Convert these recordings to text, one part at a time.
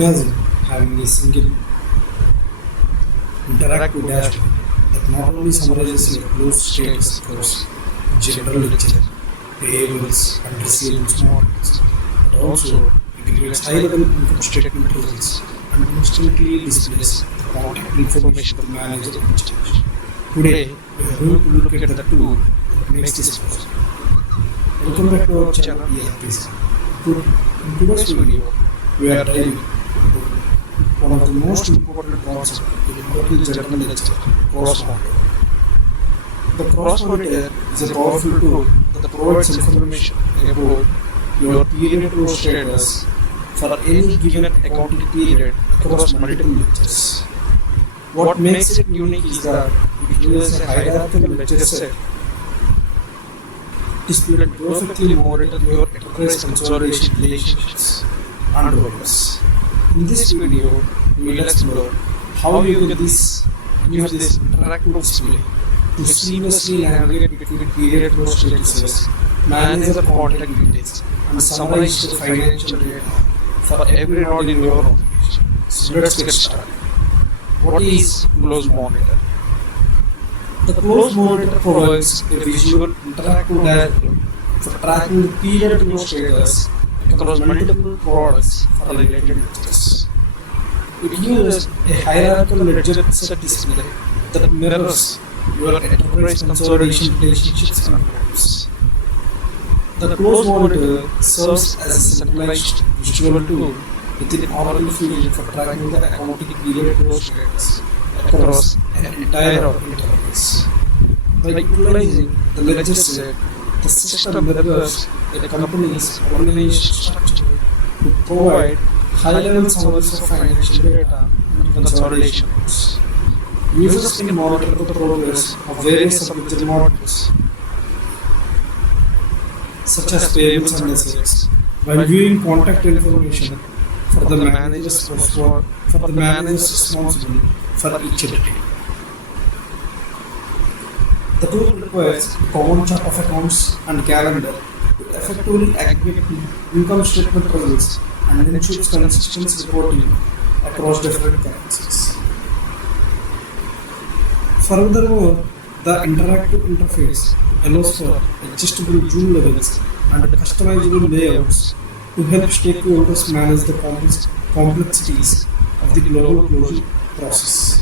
Imagine having a single interactive dashboard that not only summarizes your closed status across general ledger, payables, and receivables models, but also aggregates high-level income statement results and instantly displays the contact information of the manager in charge. Today, we are going to look at the tool that makes this possible. Welcome back to our channel ERPZEN. In today's video, we are diving into one of the most important concepts in working general ledger, cross monitor. The cross monitor is a powerful tool that provides information about your period close status for any given accounting period across multiple ledgers. What makes it unique is that it uses a hierarchical ledger set displayed perfectly monitor your enterprise consolidation relationships and roles. In this video, we will explore how you can use this interactive display to seamlessly navigate between period close statuses, manage the contact details, and summarize the financial data for every node in your organization. So let's get started. What is close monitor? The close monitor provides a visual interactive diagram for tracking the period close status across multiple products for related ledgers. It uses a hierarchical ledger set display that mirrors your enterprise consolidation relationships and roles. The close monitor serves as a centralized visual tool within Oracle Fusion for tracking the accounting period close status across an entire enterprise. By utilizing the ledger set, the system mirrors a company's organizational structure to provide high-level summaries of financial data and consolidation notes. Users can monitor the progress of various subledger models, such as payables and assets, while viewing contact information for the managers responsible for each entity. The tool requires a common chart of accounts and calendar to effectively aggregate income statement results and ensures consistent reporting across different currencies. Furthermore, the interactive interface allows for adjustable zoom levels and customizable layouts to help stakeholders manage the complexities of the global closing process.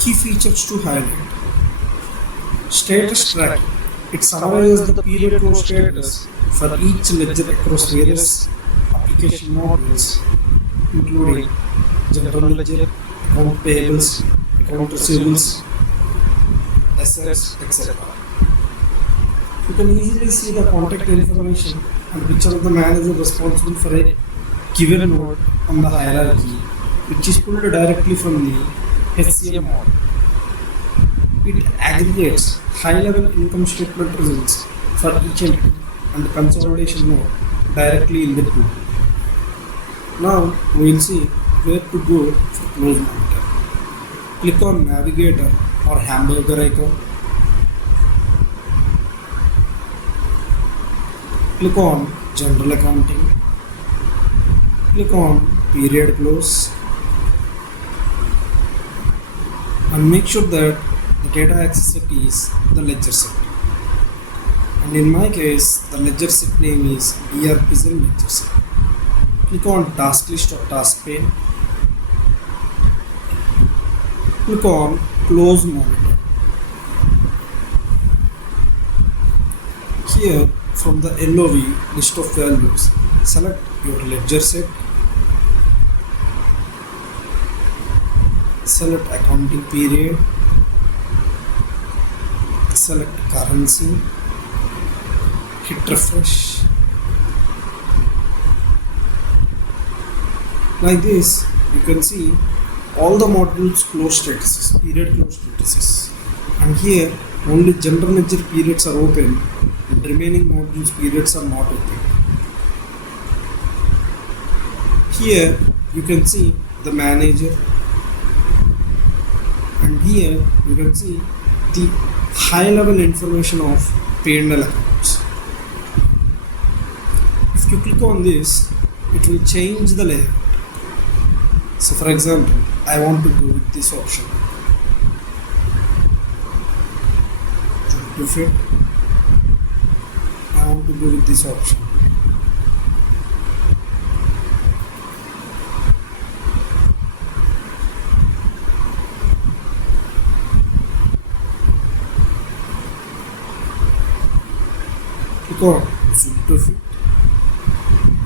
Key features to highlight: status tracking. It summarizes the period close status for each ledger across various application modules, including general ledger, account payables, account receivables, assets, etc. You can easily see the contact information and which are the manager responsible for a given node on the hierarchy, which is pulled directly from the HCM model. It aggregates high-level income statement results for each entity and the consolidation node directly in the tool. Now we will see where to go for close monitor. Click on navigator or hamburger icon. Click on general accounting. Click on period close. And make sure that the data access set is the ledger set. And in my case, the ledger set name is ERPZEN ledger set. Click on task list or task pane. Click on close monitor. Here from the LOV list of values, select your ledger set. Select accounting period, select currency, hit refresh. Like this, you can see all the modules close statuses, period close statuses, and here only general ledger periods are open and remaining modules periods are not open. Here you can see the manager, and here you can see the high level information of P&L accounts. If you click on this, it will change the layout. So for example, I want to go with this option. To fit, I want to go with this option. Click on zoom to fit.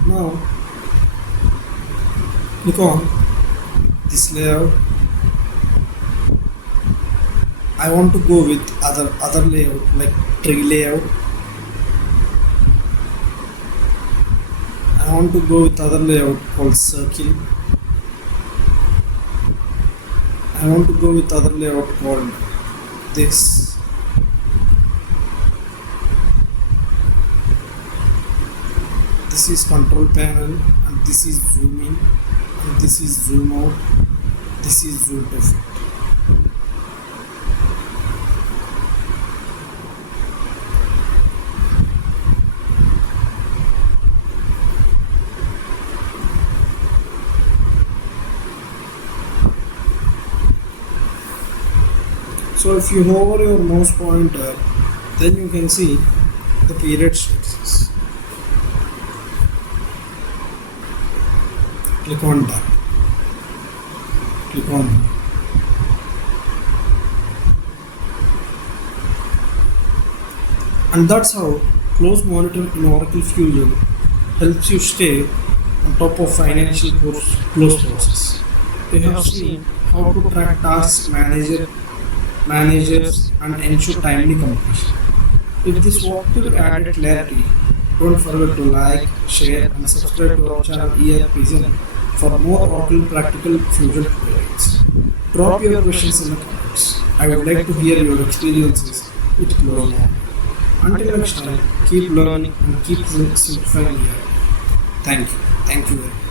Now click on this layout. I want to go with other layout like tree layout. I want to go with other layout called circle. I want to go with other layout called this. This is control panel, and this is zoom in, and this is zoom out, this is zoom to fit. So if you hover your mouse pointer, then you can see the period stresses. Click on done. Click on done. And that's how close monitor in Oracle Fusion helps you stay on top of financial close process. We have seen how to track tasks, managers and ensure timely completion. If this walkthrough added clarity, don't forget to like, share and subscribe to our channel ERPZEN for more Oracle Practical Fusion tutorials. Drop your questions in the comments. I would like to hear your experiences with close monitor. Until next time, keep learning and keep simplifying ERP. Thank you. Thank you very much.